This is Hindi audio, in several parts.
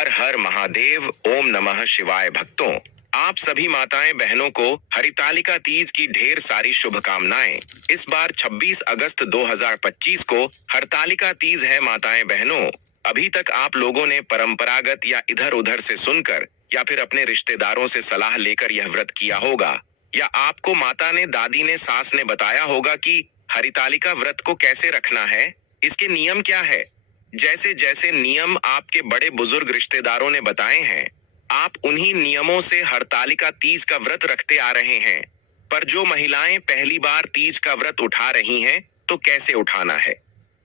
हर हर महादेव, ओम नमः शिवाय। भक्तों, आप सभी माताएं बहनों को हरितालिका तीज की ढेर सारी शुभकामनाएं। इस बार 26 अगस्त 2025 को हरतालिका तीज है। माताएं बहनों, अभी तक आप लोगों ने परंपरागत या इधर उधर से सुनकर या फिर अपने रिश्तेदारों से सलाह लेकर यह व्रत किया होगा, या आपको माता ने, दादी ने, सास ने बताया होगा कि हरितालिका व्रत को कैसे रखना है, इसके नियम क्या है। जैसे जैसे नियम आपके बड़े बुजुर्ग रिश्तेदारों ने बताए हैं, आप उन्हीं नियमों से हरतालिका तीज का व्रत रखते आ रहे हैं। पर जो महिलाएं पहली बार तीज का व्रत उठा रही हैं, तो कैसे उठाना है,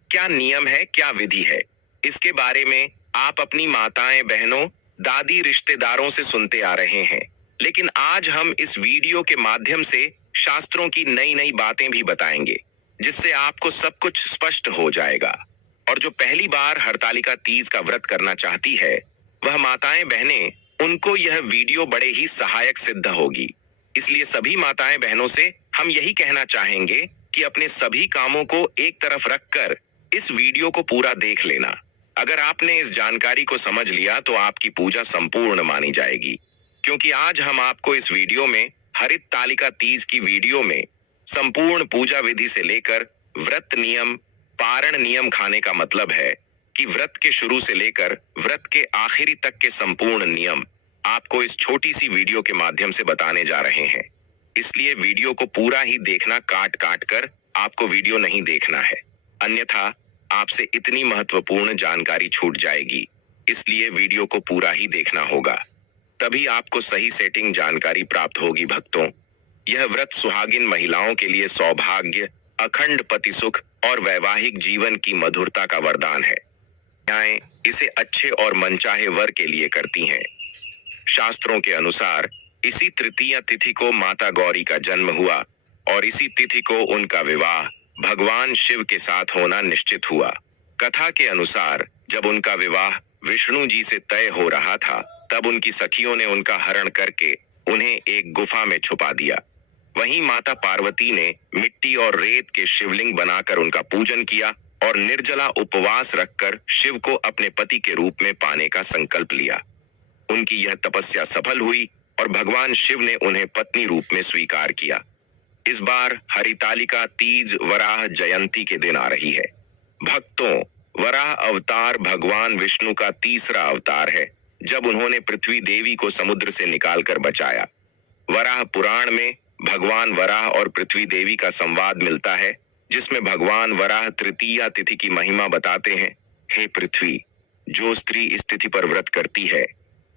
क्या नियम है, क्या विधि है, इसके बारे में आप अपनी माताएं बहनों, दादी, रिश्तेदारों से सुनते आ रहे हैं। लेकिन आज हम इस वीडियो के माध्यम से शास्त्रों की नई नई बातें भी बताएंगे, जिससे आपको सब कुछ स्पष्ट हो जाएगा। और जो पहली बार हरतालिका तीज का व्रत करना चाहती है, वह माताएं बहनें, उनको यह वीडियो बड़े ही सहायक सिद्ध होगी। इसलिए सभी माताएं बहनों से हम यही कहना चाहेंगे कि अपने सभी कामों को एक तरफ रखकर इस वीडियो को पूरा देख लेना। अगर आपने इस जानकारी को समझ लिया तो आपकी पूजा संपूर्ण मानी जाएगी। क्योंकि आज हम आपको इस वीडियो में, हरितालिका तीज की वीडियो में, संपूर्ण पूजा विधि से लेकर व्रत नियम, पारण नियम, खाने का मतलब है कि व्रत के शुरू से लेकर व्रत के आखिरी तक के संपूर्ण नियम आपको इस छोटी सी वीडियो के माध्यम से बताने जा रहे हैं। इसलिए वीडियो को पूरा ही देखना, काट काट कर आपको वीडियो नहीं देखना है, अन्यथा आपसे इतनी महत्वपूर्ण जानकारी छूट जाएगी। इसलिए वीडियो को पूरा ही देखना होगा, तभी आपको सही सेटिंग जानकारी प्राप्त होगी। भक्तों, यह व्रत सुहागिन महिलाओं के लिए सौभाग्य, अखंड पति सुख और वैवाहिक जीवन की मधुरता का वरदान है। महिलाएं इसे अच्छे और मनचाहे वर के लिए करती हैं। शास्त्रों के अनुसार इसी तृतीया तिथि को माता गौरी का जन्म हुआ और इसी तिथि को उनका विवाह भगवान शिव के साथ होना निश्चित हुआ। कथा के अनुसार जब उनका विवाह विष्णु जी से तय हो रहा था, तब उनकी सखियों ने उनका हरण करके उन्हें एक गुफा में छुपा दिया। वहीं माता पार्वती ने मिट्टी और रेत के शिवलिंग बनाकर उनका पूजन किया और निर्जला उपवास रखकर शिव को अपने पति के रूप में पाने का संकल्प लिया। उनकी यह तपस्या सफल हुई और भगवान शिव ने उन्हें पत्नी रूप में स्वीकार किया। इस बार हरितालिका तीज वराह जयंती के दिन आ रही है। भक्तों, वराह अवतार भगवान विष्णु का तीसरा अवतार है, जब उन्होंने पृथ्वी देवी को समुद्र से निकालकर बचाया। वराह पुराण में भगवान वराह और पृथ्वी देवी का संवाद मिलता है, जिसमें भगवान वराह तृतीया तिथि की महिमा बताते हैं। हे पृथ्वी, जो स्त्री इस तिथि पर व्रत करती है,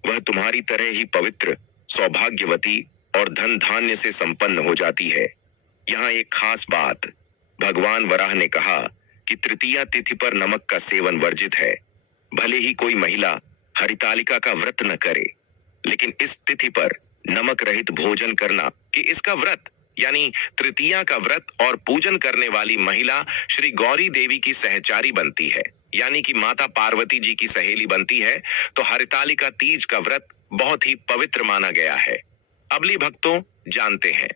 वह तुम्हारी तरह ही पवित्र, सौभाग्यवती और धन धान्य से संपन्न हो जाती है। यहाँ एक खास बात, भगवान वराह ने कहा कि तृतीया तिथि पर नमक का सेवन वर्जित है। भले ही कोई महिला हरितालिका का व्रत न करे, लेकिन इस तिथि पर नमक रहित भोजन करना कि इसका व्रत, यानी तृतीया का व्रत और पूजन करने वाली महिला श्री गौरी देवी की सहचारी बनती है, यानी कि माता पार्वती जी की सहेली बनती है। तो हरितालिका तीज का व्रत बहुत ही पवित्र माना गया है। अबली भक्तों, जानते हैं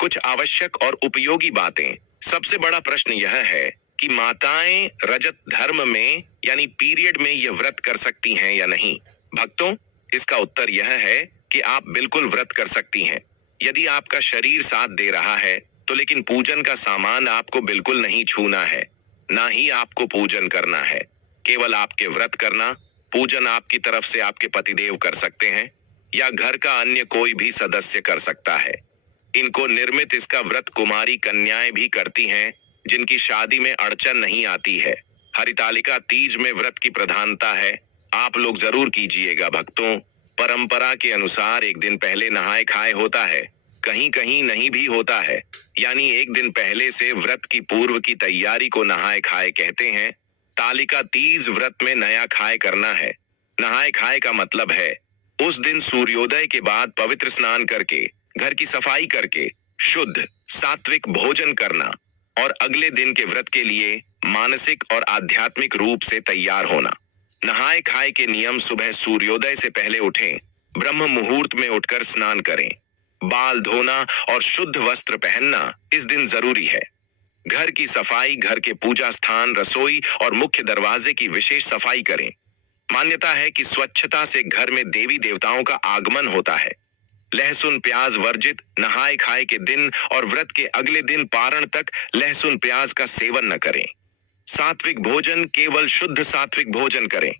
कुछ आवश्यक और उपयोगी बातें। सबसे बड़ा प्रश्न यह है कि माताएं रजत धर्म में, यानी पीरियड में, यह व्रत कर सकती हैं या नहीं। भक्तों, इसका उत्तर यह है कि आप बिल्कुल व्रत कर सकती हैं, यदि आपका शरीर साथ दे रहा है तो। लेकिन पूजन का सामान आपको बिल्कुल नहीं छूना है, ना ही आपको पूजन करना है। केवल आपके व्रत करना, पूजन आपकी तरफ से आपके पतिदेव कर सकते हैं या घर का अन्य कोई भी सदस्य कर सकता है। इनको निर्मित इसका व्रत कुमारी कन्याएं भी करती हैं, जिनकी शादी में अड़चन नहीं आती है। हरितालिका तीज में व्रत की प्रधानता है, आप लोग जरूर कीजिएगा। भक्तों, परंपरा के अनुसार एक दिन पहले नहाए खाए होता है, कहीं कहीं नहीं भी होता है, यानी एक दिन पहले से व्रत की पूर्व की तैयारी को नहाए खाए कहते हैं। तालिका तीज व्रत में नया खाए करना है। नहाए खाए का मतलब है उस दिन सूर्योदय के बाद पवित्र स्नान करके, घर की सफाई करके, शुद्ध सात्विक भोजन करना और अगले दिन के व्रत के लिए मानसिक और आध्यात्मिक रूप से तैयार होना। नहाए खाए के नियम: सुबह सूर्योदय से पहले उठें, ब्रह्म मुहूर्त में उठकर स्नान करें, बाल धोना और शुद्ध वस्त्र पहनना इस दिन जरूरी है। घर की सफाई, घर के पूजा स्थान, रसोई और मुख्य दरवाजे की विशेष सफाई करें। मान्यता है कि स्वच्छता से घर में देवी देवताओं का आगमन होता है। लहसुन प्याज वर्जित, नहाय खाए के दिन और व्रत के अगले दिन पारण तक लहसुन प्याज का सेवन न करें। सात्विक भोजन केवल शुद्ध सात्विक भोजन करें।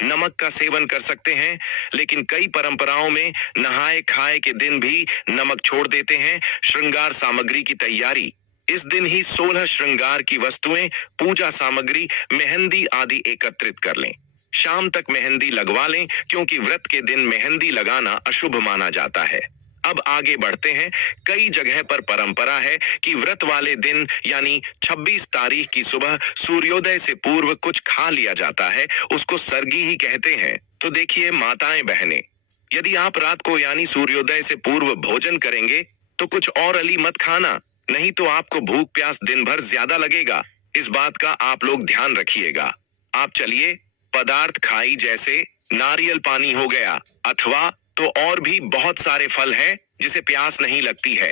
नमक का सेवन कर सकते हैं, लेकिन कई परंपराओं में नहाए खाए के दिन भी नमक छोड़ देते हैं। श्रृंगार सामग्री की तैयारी, इस दिन ही 16 श्रृंगार की वस्तुएं, पूजा सामग्री, मेहंदी आदि एकत्रित कर लें। शाम तक मेहंदी लगवा लें, क्योंकि व्रत के दिन मेहंदी लगाना अशुभ माना जाता है। अब आगे बढ़ते हैं। कई जगह पर परंपरा है कि व्रत वाले दिन यानी 26 तारीख की सुबह सूर्योदय से पूर्व कुछ खा लिया जाता है, उसको सरगी ही कहते हैं। तो देखिए माताएं बहनें, यदि आप रात को यानी सूर्योदय से पूर्व भोजन करेंगे तो कुछ और अली मत खाना, नहीं तो आपको भूख प्यास दिन भर ज्यादा लगेगा। इस बात का आप लोग ध्यान रखिएगा। आप चलिए पदार्थ खाई, जैसे नारियल पानी हो गया, अथवा तो और भी बहुत सारे फल हैं जिसे प्यास नहीं लगती है।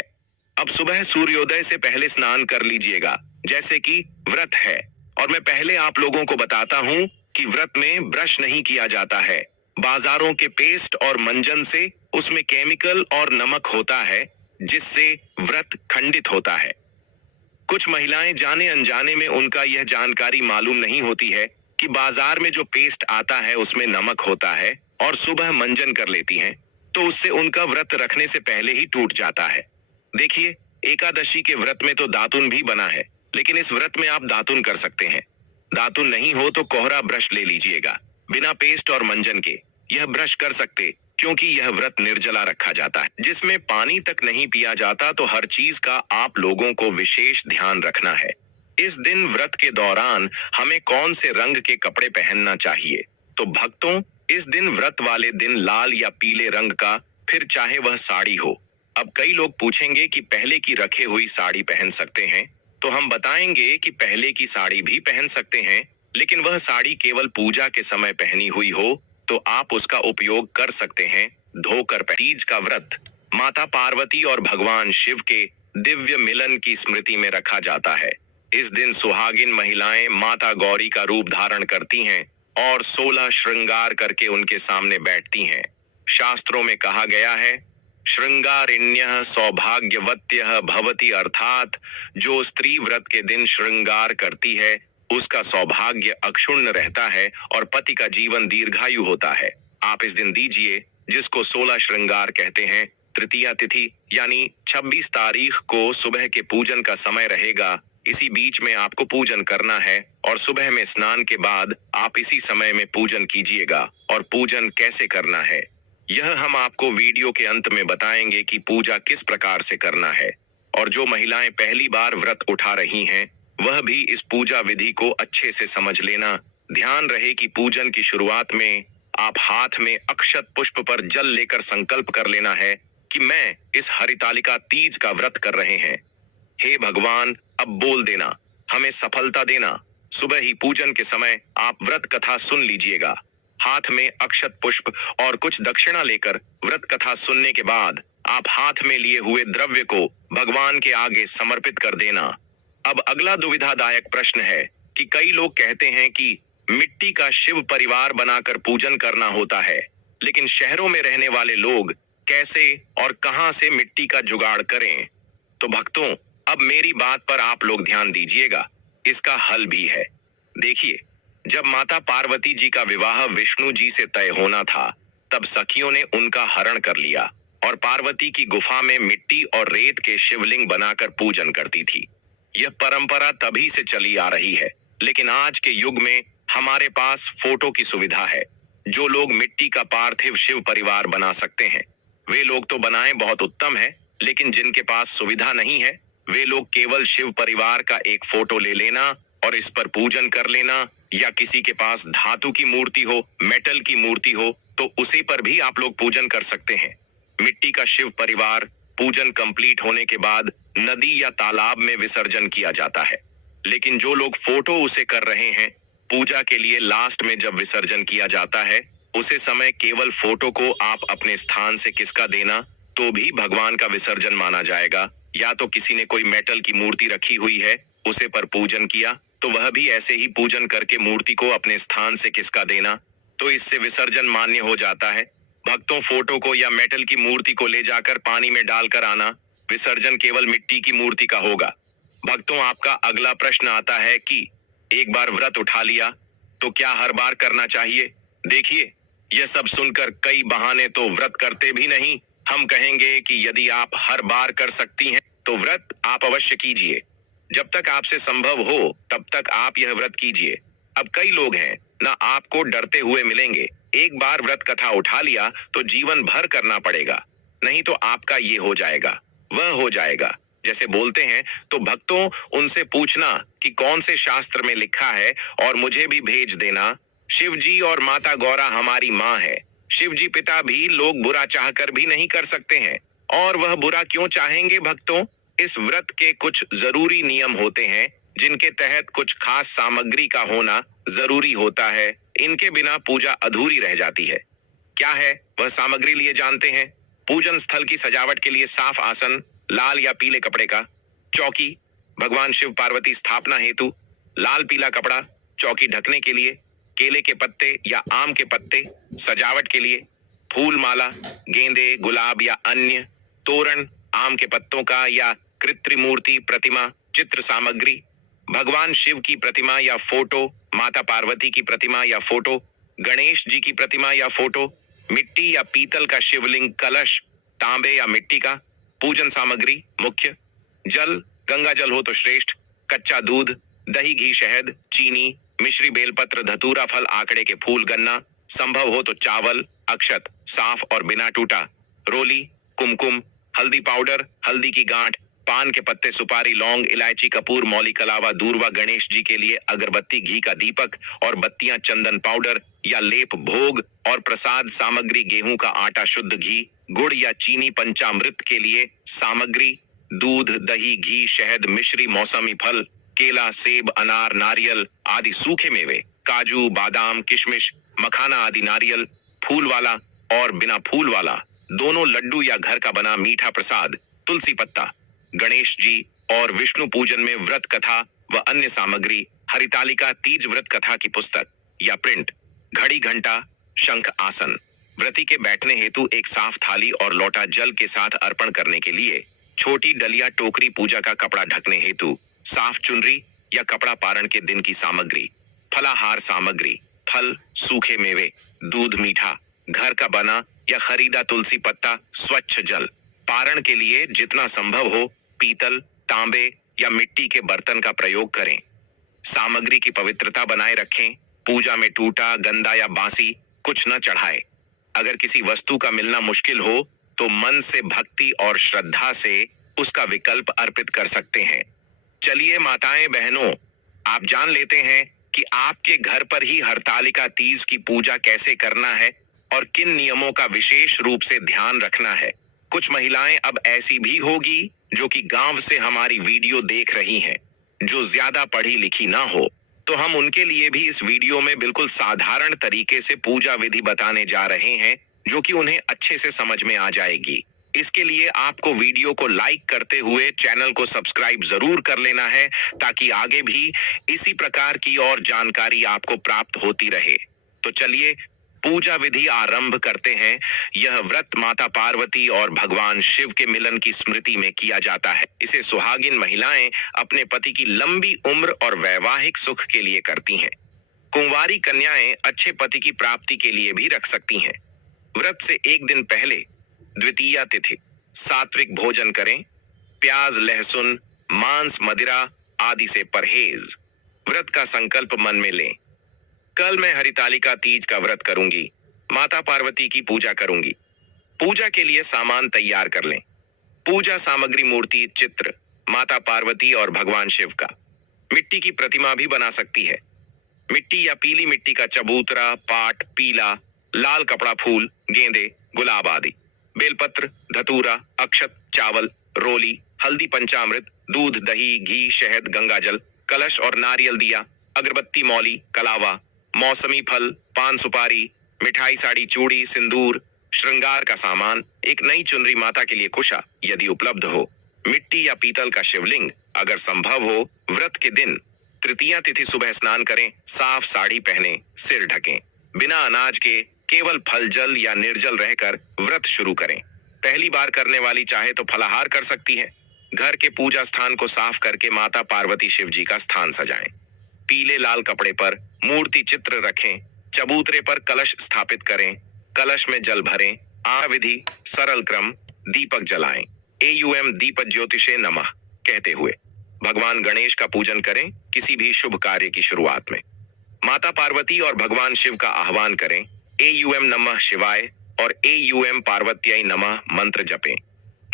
अब सुबह सूर्योदय से पहले स्नान कर लीजिएगा, जैसे कि व्रत है। और मैं पहले आप लोगों को बताता हूँ कि व्रत में ब्रश नहीं किया जाता है। बाजारों के पेस्ट और मंजन से उसमें केमिकल और नमक होता है, जिससे व्रत खंडित होता है। कुछ महिलाएं जाने अनजाने में, उनका यह जानकारी मालूम नहीं होती है कि बाजार में जो पेस्ट आता है उसमें नमक होता है, और सुबह मंजन कर लेती हैं, तो उससे उनका व्रत रखने से पहले ही टूट जाता है। देखिए, एकादशी के व्रत में तो दातुन भी बना है, लेकिन इस व्रत में आप दातुन कर सकते हैं। दातुन नहीं हो तो कोहरा ब्रश ले लीजिएगा, बिना पेस्ट और मंजन के। यह ब्रश कर सकते, क्योंकि यह व्रत निर्जला रखा जाता है, जिसमें पानी तक नहीं पिया जाता। तो हर चीज का आप लोगों को विशेष ध्यान रखना है। इस दिन व्रत के दौरान हमें कौन से रंग के कपड़े पहनना चाहिए? तो भक्तों, इस दिन व्रत वाले दिन लाल या पीले रंग का, फिर चाहे वह साड़ी हो। अब कई लोग पूछेंगे कि पहले की रखे हुई साड़ी पहन सकते हैं? तो हम बताएंगे कि पहले की साड़ी भी पहन सकते हैं, लेकिन वह साड़ी केवल पूजा के समय पहनी हुई हो तो आप उसका उपयोग कर सकते हैं धोकर। तीज का व्रत माता पार्वती और भगवान शिव के दिव्य मिलन की स्मृति में रखा जाता है। इस दिन सुहागिन महिलाएं माता गौरी का रूप धारण करती हैं और 16 श्रृंगार करके उनके सामने बैठती हैं। शास्त्रों में कहा गया है, श्रृंगारिण्यः सौभाग्यवत्यः भवति, अर्थात जो स्त्री व्रत के दिन श्रृंगार करती है उसका सौभाग्य अक्षुण्ण रहता है और पति का जीवन दीर्घायु होता है। आप इस दिन दीजिए, जिसको 16 श्रृंगार कहते हैं। तृतीया तिथि यानी 26 तारीख को सुबह के पूजन का समय रहेगा। इसी बीच में आपको पूजन करना है और सुबह में स्नान के बाद आप इसी समय में पूजन कीजिएगा। और पूजन कैसे करना है, यह हम आपको वीडियो के अंत में बताएंगे कि पूजा किस प्रकार से करना है। और जो महिलाएं पहली बार व्रत उठा रही हैं, वह भी इस पूजा विधि को अच्छे से समझ लेना। ध्यान रहे कि पूजन की शुरुआत में आप हाथ में अक्षत पुष्प पर जल लेकर संकल्प कर लेना है कि मैं इस हरितालिका तीज का व्रत कर रहे हैं। हे भगवान, अब बोल देना, हमें सफलता देना। सुबह ही पूजन के समय आप व्रत कथा सुन लीजिएगा। हाथ में अक्षत पुष्प और कुछ दक्षिणा लेकर व्रत कथा सुनने के बाद आप हाथ में लिए हुए द्रव्य को भगवान के आगे समर्पित कर देना। अब अगला दुविधादायक प्रश्न है कि कई लोग कहते हैं कि मिट्टी का शिव परिवार बनाकर पूजन करना होता है, लेकिन शहरों में रहने वाले लोग कैसे और कहां से मिट्टी का जुगाड़ करें? तो भक्तों, अब मेरी बात पर आप लोग ध्यान दीजिएगा, इसका हल भी है। देखिए, जब माता पार्वती जी का विवाह विष्णु जी से तय होना था, तब सखियों ने उनका हरण कर लिया और पार्वती की गुफा में मिट्टी और रेत के शिवलिंग बनाकर पूजन करती थी। यह परंपरा तभी से चली आ रही है, लेकिन आज के युग में हमारे पास फोटो की सुविधा है। जो लोग मिट्टी का पार्थिव शिव परिवार बना सकते हैं, वे लोग तो बनाएं, बहुत उत्तम है। लेकिन जिनके पास सुविधा नहीं है, वे लोग केवल शिव परिवार का एक फोटो ले लेना और इस पर पूजन कर लेना। या किसी के पास धातु की मूर्ति हो, मेटल की मूर्ति हो, तो उसी पर भी आप लोग पूजन कर सकते हैं। मिट्टी का शिव परिवार पूजन कंप्लीट होने के बाद नदी या तालाब में विसर्जन किया जाता है। लेकिन जो लोग फोटो उसे कर रहे हैं, पूजा के लिए लास्ट में जब विसर्जन किया जाता है, उसे समय केवल फोटो को आप अपने स्थान से किसका देना, तो भी भगवान का विसर्जन माना जाएगा। या तो किसी ने कोई मेटल की मूर्ति रखी हुई है, उसे पर पूजन किया, तो वह भी ऐसे ही पूजन करके मूर्ति को अपने स्थान से किसका देना। तो इससे विसर्जन मान्य हो जाता है। भक्तों, फोटो को या मेटल की मूर्ति को ले जाकर पानी में डालकर आना। विसर्जन केवल मिट्टी की मूर्ति का होगा। भक्तों, आपका अगला प्रश्न आता है कि एक बार व्रत उठा लिया तो क्या हर बार करना चाहिए? देखिए, यह सब सुनकर कई बहाने तो व्रत करते भी नहीं। हम कहेंगे कि यदि आप हर बार कर सकती हैं तो व्रत आप अवश्य कीजिए। जब तक आपसे संभव हो तब तक आप यह व्रत कीजिए। अब कई लोग हैं ना, आपको डरते हुए मिलेंगे। एक बार व्रत कथा उठा लिया तो जीवन भर करना पड़ेगा, नहीं तो आपका ये हो जाएगा, वह हो जाएगा जैसे बोलते हैं। तो भक्तों, उनसे पूछना कि कौन से शास्त्र में लिखा है और मुझे भी भेज देना। शिव जी और माता गौरा हमारी माँ है। शिव जी पिता भी लोग बुरा चाहकर भी नहीं कर सकते हैं, और वह बुरा क्यों चाहेंगे? भक्तों, इस व्रत के कुछ जरूरी नियम होते हैं जिनके तहत कुछ खास सामग्री का होना जरूरी होता है। इनके बिना पूजा अधूरी रह जाती है। क्या है वह सामग्री, लिए जानते हैं। पूजन स्थल की सजावट के लिए साफ आसन, लाल या पीले कपड़े का। चौकी, भगवान शिव पार्वती स्थापना हेतु लाल पीला कपड़ा। चौकी ढकने के लिए केले के पत्ते या आम के पत्ते। सजावट के लिए फूल माला, गेंदे, गुलाब या अन्य। तोरण, आम के पत्तों का या कृत्रिम मूर्ति, प्रतिमा, चित्र सामग्री। भगवान शिव की प्रतिमा या फोटो, माता पार्वती की प्रतिमा या फोटो, गणेश जी की प्रतिमा या फोटो। मिट्टी या पीतल का शिवलिंग, कलश, तांबे या मिट्टी का। पूजन सामग्री मुख्य जल, गंगा जल हो तो श्रेष्ठ। कच्चा दूध, दही, घी, शहद, चीनी, मिश्री, बेलपत्र, धतूरा, फल, आंकड़े के फूल, गन्ना। संभव हो तो चावल, अक्षत, साफ और बिना टूटा। रोली, कुमकुम, हल्दी पाउडर, हल्दी की गांठ, पान के पत्ते, सुपारी, लौंग, इलायची, कपूर, मौली, कलावा, दूर्वा। गणेश जी के लिए अगरबत्ती, घी का दीपक और बत्तियां, चंदन पाउडर या लेप। भोग और प्रसाद सामग्री, गेहूं का आटा, शुद्ध घी, गुड़ या चीनी। पंचामृत के लिए सामग्री दूध, दही, घी, शहद, मिश्री, मौसमी फल, केला, सेब, अनार, नारियल आदि सूखे मेवे, काजू, बादाम, किशमिश, मखाना आदि। नारियल फूल वाला और बिना फूल वाला दोनों लड्डू या घर का बना मीठा प्रसाद। तुलसी पत्ता। गणेश जी और विष्णु पूजन में व्रत कथा व अन्य सामग्री। हरितालिका तीज व्रत कथा की पुस्तक या प्रिंट। घड़ी, घंटा, शंख, आसन। व्रती के बैठने हेतु एक साफ थाली और लोटा जल के साथ अर्पण करने के लिए। छोटी डलिया, टोकरी, पूजा का कपड़ा ढकने हेतु। साफ चुनरी या कपड़ा, पारण के दिन की सामग्री। फलाहार सामग्री, फल, सूखे मेवे, दूध, मीठा, घर का बना या खरीदा तुलसी पत्ता, स्वच्छ जल। पारण के लिए जितना संभव हो पीतल, तांबे या मिट्टी के बर्तन का प्रयोग करें। सामग्री की पवित्रता बनाए रखें। पूजा में टूटा, गंदा या बासी कुछ न चढ़ाए। अगर किसी वस्तु का मिलना मुश्किल हो तो मन से भक्ति और श्रद्धा से उसका विकल्प अर्पित कर सकते हैं। चलिए माताएं, बहनों, आप जान लेते हैं कि आपके घर पर ही हरतालिका तीज की पूजा कैसे करना है और किन नियमों का विशेष रूप से ध्यान रखना है। कुछ महिलाएं अब ऐसी भी होगी जो कि गांव से हमारी वीडियो देख रही हैं, जो ज्यादा पढ़ी लिखी ना हो, तो हम उनके लिए भी इस वीडियो में बिल्कुल साधारण तरीके से पूजा विधि बताने जा रहे हैं, जो कि उन्हें अच्छे से समझ में आ जाएगी। इसके लिए आपको वीडियो को लाइक करते हुए चैनल को सब्सक्राइब जरूर कर लेना है, ताकि आगे भी इसी प्रकार की और जानकारी आपको प्राप्त होती रहे। तो चलिए पूजा विधि आरंभ करते हैं। यह व्रत माता पार्वती और भगवान शिव के मिलन की स्मृति में किया जाता है। इसे सुहागिन महिलाएं अपने पति की लंबी उम्र और वैवाहिक सुख के लिए करती हैं। कुंवारी कन्याएं अच्छे पति की प्राप्ति के लिए भी रख सकती हैं। व्रत से एक दिन पहले द्वितीया तिथि सात्विक भोजन करें। प्याज, लहसुन, मांस, मदिरा आदि से परहेज। व्रत का संकल्प मन में लें। कल मैं हरितालिका तीज का व्रत करूंगी, माता पार्वती की पूजा करूंगी। पूजा के लिए सामान तैयार कर लें। पूजा सामग्री मूर्ति, चित्र, माता पार्वती और भगवान शिव का। मिट्टी की प्रतिमा भी बना सकती है। मिट्टी या पीली मिट्टी का चबूतरा, पाट, पीला, लाल कपड़ा, फूल, गेंदे, गुलाब आदि। बेलपत्र, धतूरा, अक्षत, चावल, रोली, हल्दी, पंचामृत, दूध, दही, घी, शहद, गंगा जल, कलश और नारियल दिया, अगरबत्ती, मौली, कलावा, मौसमी फल, पान, सुपारी, मिठाई, साड़ी, चूड़ी, सिंदूर, श्रृंगार का सामान, एक नई चुनरी, माता के लिए कुशा यदि उपलब्ध हो, मिट्टी या पीतल का शिवलिंग अगर संभव हो। व्रत के दिन तृतीया तिथि सुबह स्नान करें, साफ साड़ी पहने, सिर ढकें। बिना अनाज के केवल फल जल या निर्जल रहकर व्रत शुरू करें। पहली बार करने वाली चाहे तो फलाहार कर सकती है। घर के पूजा स्थान को साफ करके माता पार्वती शिव जी का स्थान सजाएं। पीले लाल कपड़े पर मूर्ति चित्र रखें। चबूतरे पर कलश स्थापित करें। कलश में जल भरें। विधि सरल क्रम दीपक जलाएं। एयूएम दीप ज्योतिषे नमः कहते हुए भगवान गणेश का पूजन करें। किसी भी शुभ कार्य की शुरुआत में माता पार्वती और भगवान शिव का आह्वान करें। एयूएम नमः शिवाय और एयूएम पार्वत्यै नमः मंत्र जपें।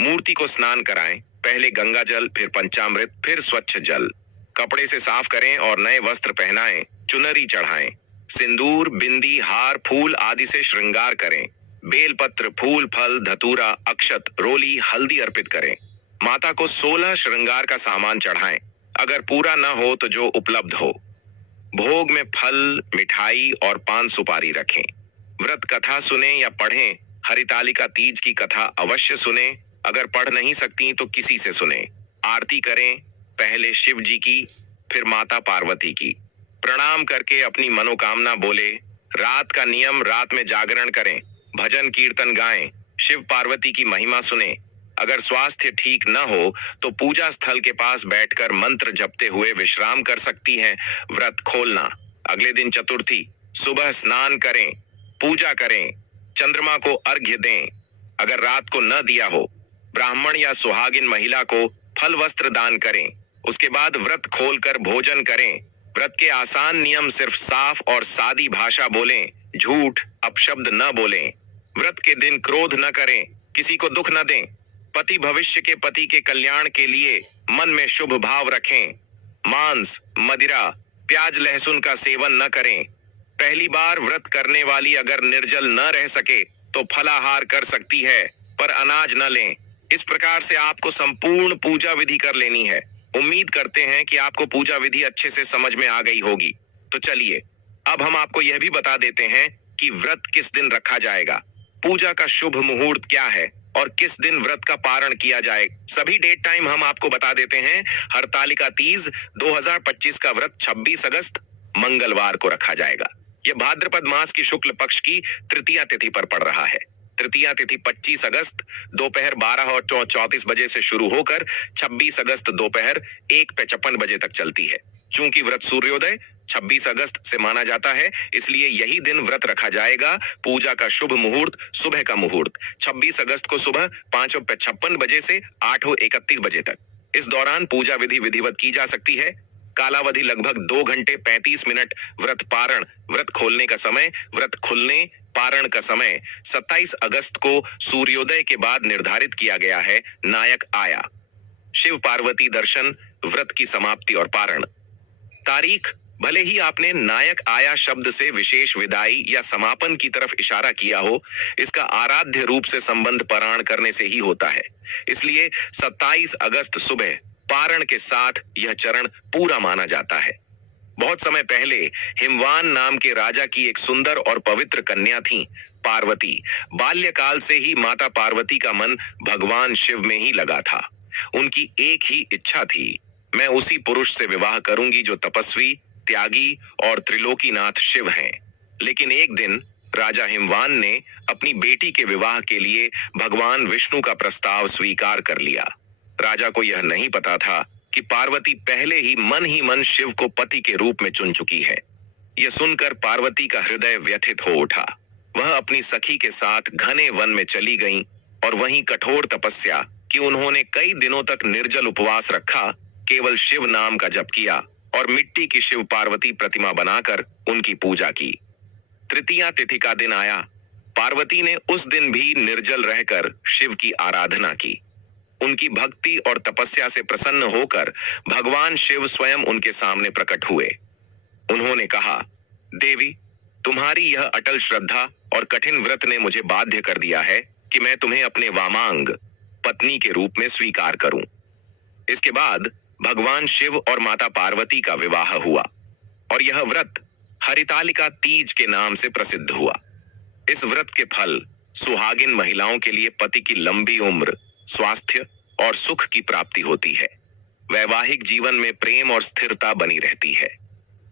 मूर्ति को स्नान कराएं। पहले गंगा जल, फिर पंचामृत, फिर स्वच्छ जल। कपड़े से साफ करें और नए वस्त्र पहनाएं। चुनरी चढ़ाएं। सिंदूर, बिंदी, हार, फूल आदि से श्रृंगार करें। बेलपत्र, फूल, फल, धतूरा, अक्षत, रोली, हल्दी अर्पित करें। माता को 16 श्रृंगार का सामान चढ़ाएं। अगर पूरा न हो तो जो उपलब्ध हो। भोग में फल, मिठाई और पान सुपारी रखें। व्रत कथा सुने या पढ़ें। हरितालिका तीज की कथा अवश्य सुने। अगर पढ़ नहीं सकती तो किसी से सुने। आरती करें। पहले शिव जी की, फिर माता पार्वती की। प्रणाम करके अपनी मनोकामना बोले। रात का नियम, रात में जागरण करें। भजन कीर्तन गाएं। शिव पार्वती की महिमा सुने। अगर स्वास्थ्य ठीक न हो तो पूजा स्थल के पास बैठकर मंत्र जपते हुए विश्राम कर सकती हैं। व्रत खोलना। अगले दिन चतुर्थी, सुबह स्नान करें, पूजा करें, चंद्रमा को अर्घ्य दें। अगर रात को न दिया हो, ब्राह्मण या सुहागिन महिला को फल वस्त्र दान करें। उसके बाद व्रत खोलकर भोजन करें। व्रत के आसान नियम सिर्फ साफ और सादी भाषा बोलें। झूठ, अपशब्द न बोलें। व्रत के दिन क्रोध न करें। किसी को दुख न दें। पति भविष्य के पति के कल्याण के लिए मन में शुभ भाव रखें। मांस, मदिरा, प्याज, लहसुन का सेवन न करें। पहली बार व्रत करने वाली अगर निर्जल न रह सके तो फलाहार कर सकती है, पर अनाज न लें। इस प्रकार से आपको संपूर्ण पूजा विधि कर लेनी है। उम्मीद करते हैं कि आपको पूजा विधि अच्छे से समझ में आ गई होगी। तो चलिए अब हम आपको यह भी बता देते हैं कि व्रत किस दिन रखा जाएगा, पूजा का शुभ मुहूर्त क्या है और किस दिन व्रत का पारण किया जाए। सभी डेट टाइम हम आपको बता देते हैं। हरतालिका तीज 2025 का व्रत 26 अगस्त मंगलवार को रखा जाएगा। यह भाद्रपद मास की शुक्ल पक्ष की तृतीया तिथि पर पड़ रहा है। तृतीया तिथि 25 अगस्त दोपहर 12:34 बजे से शुरू होकर 26 अगस्त दोपहर 1:55 बजे तक चलती है। चूंकि व्रत सूर्योदय 26 अगस्त से माना जाता है, इसलिए यही दिन व्रत रखा जाएगा। पूजा का शुभ मुहूर्त सुबह का मुहूर्त 26 अगस्त को सुबह 5:56 बजे से 8:31 बजे तक। इस दौरान पूजा विधि विधिवत की जा सकती है। कालावधि लगभग 2 घंटे 35 मिनट। व्रत पारण, व्रत खोलने का समय, व्रत खुलने, पारण का समय 27 अगस्त को सूर्योदय के बाद निर्धारित किया गया है। नायक आया, शिव पार्वती दर्शन, व्रत की समाप्ति और पारण। तारीख, भले ही आपने नायक आया शब्द से विशेष विदाई या समापन की तरफ इशारा किया हो, इसका आराध्य रूप से संबंध पारायण करने से ही होता है। इसलिए 27 अगस्त सुबह पारण के साथ यह चरण पूरा माना जाता है। बहुत समय पहले हिमवान नाम के राजा की एक सुंदर और पवित्र कन्या थी, पार्वती। बाल्यकाल से ही माता पार्वती का मन भगवान शिव में ही लगा था। उनकी एक ही इच्छा थी, मैं उसी पुरुष से विवाह करूंगी जो तपस्वी, त्यागी और त्रिलोकीनाथ शिव हैं। लेकिन एक दिन राजा हिमवान ने अपनी बेटी के विवाह के लिए भगवान विष्णु का प्रस्ताव स्वीकार कर लिया। राजा को यह नहीं पता था कि पार्वती पहले ही मन शिव को पति के रूप में चुन चुकी है। यह सुनकर पार्वती का हृदय व्यथित हो उठा। वह अपनी सखी के साथ घने वन में चली गईं और वहीं कठोर तपस्या कि उन्होंने कई दिनों तक निर्जल उपवास रखा, केवल शिव नाम का जप किया और मिट्टी की शिव पार्वती प्रतिमा बनाकर उनकी पूजा की। तृतीया तिथि का दिन आया। पार्वती ने उस दिन भी निर्जल रहकर शिव की आराधना की। उनकी भक्ति और तपस्या से प्रसन्न होकर भगवान शिव स्वयं उनके सामने प्रकट हुए। उन्होंने कहा, देवी, तुम्हारी यह अटल श्रद्धा और कठिन व्रत ने मुझे बाध्य कर दिया है कि मैं तुम्हें अपने वामांग पत्नी के रूप में स्वीकार करूं। इसके बाद भगवान शिव और माता पार्वती का विवाह हुआ और यह व्रत हरितालिका तीज के नाम से प्रसिद्ध हुआ। इस व्रत के फल सुहागिन महिलाओं के लिए पति की लंबी उम्र, स्वास्थ्य और सुख की प्राप्ति होती है। वैवाहिक जीवन में प्रेम और स्थिरता बनी रहती है।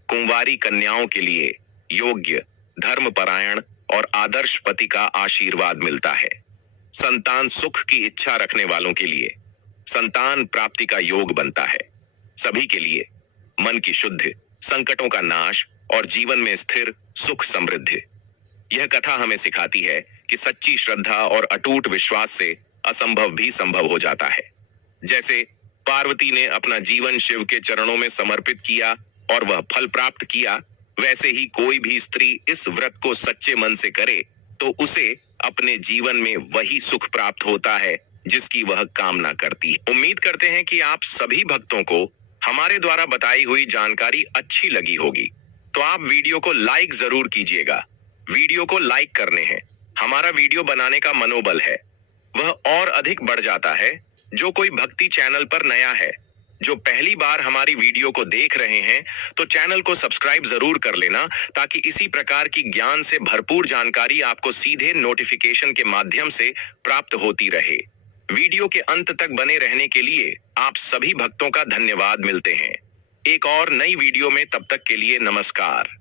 कुंवारी कन्याओं के लिए योग्य, धर्मपरायण और आदर्श पति का आशीर्वाद मिलता है। संतान सुख की इच्छा रखने वालों के लिए संतान प्राप्ति का योग बनता है। सभी के लिए मन की शुद्धि, संकटों का नाश और जीवन में स्थिर सुख समृद्धि। यह कथा हमें सिखाती है कि सच्ची श्रद्धा और अटूट विश्वास से असंभव भी संभव हो जाता है। जैसे पार्वती ने अपना जीवन शिव के चरणों में समर्पित किया और वह फल प्राप्त किया, वैसे ही कोई भी स्त्री इस व्रत को सच्चे मन से करे तो उसे अपने जीवन में वही सुख प्राप्त होता है जिसकी वह कामना करती है। उम्मीद करते हैं कि आप सभी भक्तों को हमारे द्वारा बताई हुई जानकारी अच्छी लगी होगी। तो आप वीडियो को लाइक जरूर कीजिएगा। वीडियो को लाइक करने हैं हमारा वीडियो बनाने का मनोबल है वह और अधिक बढ़ जाता है। जो कोई भक्ति चैनल पर नया है, जो पहली बार हमारी वीडियो को देख रहे हैं, तो चैनल को सब्सक्राइब जरूर कर लेना ताकि इसी प्रकार की ज्ञान से भरपूर जानकारी आपको सीधे नोटिफिकेशन के माध्यम से प्राप्त होती रहे। वीडियो के अंत तक बने रहने के लिए आप सभी भक्तों का धन्यवाद। मिलते हैं एक और नई वीडियो में, तब तक के लिए नमस्कार।